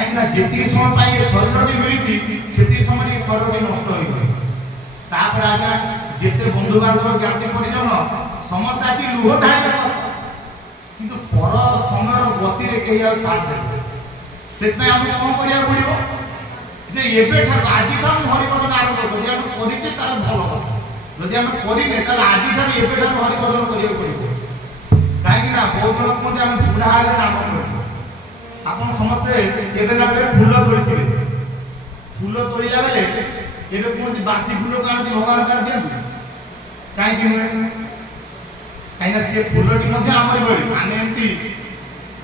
कहीं जितनी समय शरीर मिली से समय शरीर नष्ट हो तापर आज्ञा जिते बंधु बांधव ज्ञाति परिजन समस्त आसी लुह ढाड़े किंतु पर समय गति रे कहीं साथ देते से आम कौन करा पड़ो जे एबे आज हरिभजन आरंभ जदि आम करे तार भल कथा जदि आम करने आज एबे हरिभजन करा पड़ो कहीं बहुत लोग मत आम बुढ़ा हेल्ले नाम कर आप समस्ते एबे ना फूल तोड़ी फूल तोड़ा बेले एबे कौन बासी फूल का भगवान कर दिखाँ कहीं नुहे कहीं सी फूलटी आम एमती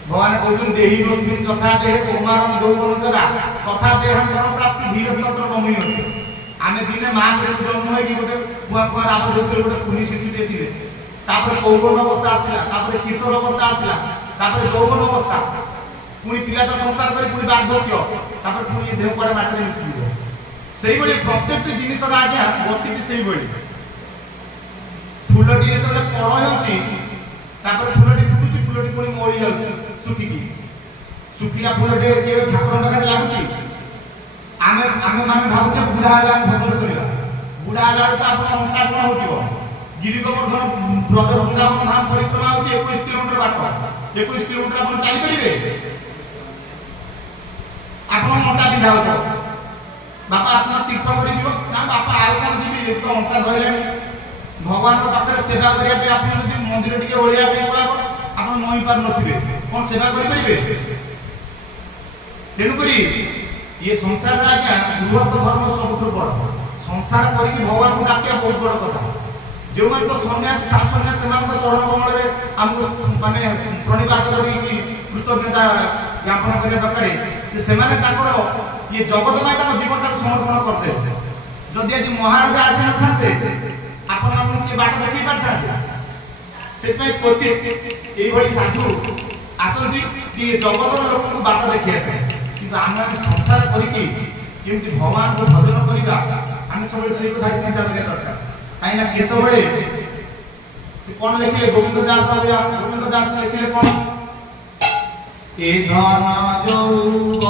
भगवान कहते देही तथा देह कौमारम दौरा तथा देहम पर प्राप्ति धीरे पत्र नमीन आम दिने माँ पेट जन्म हो गोटे कुआ कुआ राब देते गोटे कुनी शिशुटे थे कौगन अवस्था आसला किशोर अवस्था आसला यौवन अवस्था पुणी पिला संसार कर पुणी बार्धक्य पुणी देह कड़े माटे मिसिल से प्रत्येक जिनिस आज्ञा गति से फूलटी जो कड़ हो फूलटी फुटुची फूलटी पुणी मरी जाऊँ सुखिकी सुखिला फूलटे ठाकुर पाखे लगुच आम मैंने भावुचे बुढ़ा भजन करवा बुढ़ा है अंटा कौन हो गिरी गोवर्धन ब्रज वृंदावन धाम परिक्रमा हो 21 किलोमीटर बाट 21 किलोमीटर आप चलीपर आप अंटा पिंधा हो बापा आसना तीर्थ कर बापा आउ कौन जी तो अंटा धरले भगवान पाखे सेवा करने आप मंदिर टी ओढ़िया आप नई पार नी कौन सेवा करेंगे तेणुक ये संसार आज्ञा गृहस्थ धर्म सब बड़ संसार करके भगवान को डाकिया बहुत बड़ कथा जो मान सन्यासी सात सन्यासी चरण कमल आमको माने प्रणिपात कर कृतज्ञता ज्ञापन करने दरकार से ये जगत में जीवन टाक समर्पण करते जदि आज महाराजा आसी न आपन बाट देखी पारता से क्वचित ये साधु आसती कि जगत लोक को बाट देखा कि आम संसार करके भगवान को भजन करवा आम सब से कथा चिंता करने दरकार कहीं केतबे कौन लिखिले गोविंद दास लिखिले कौन ए धन जो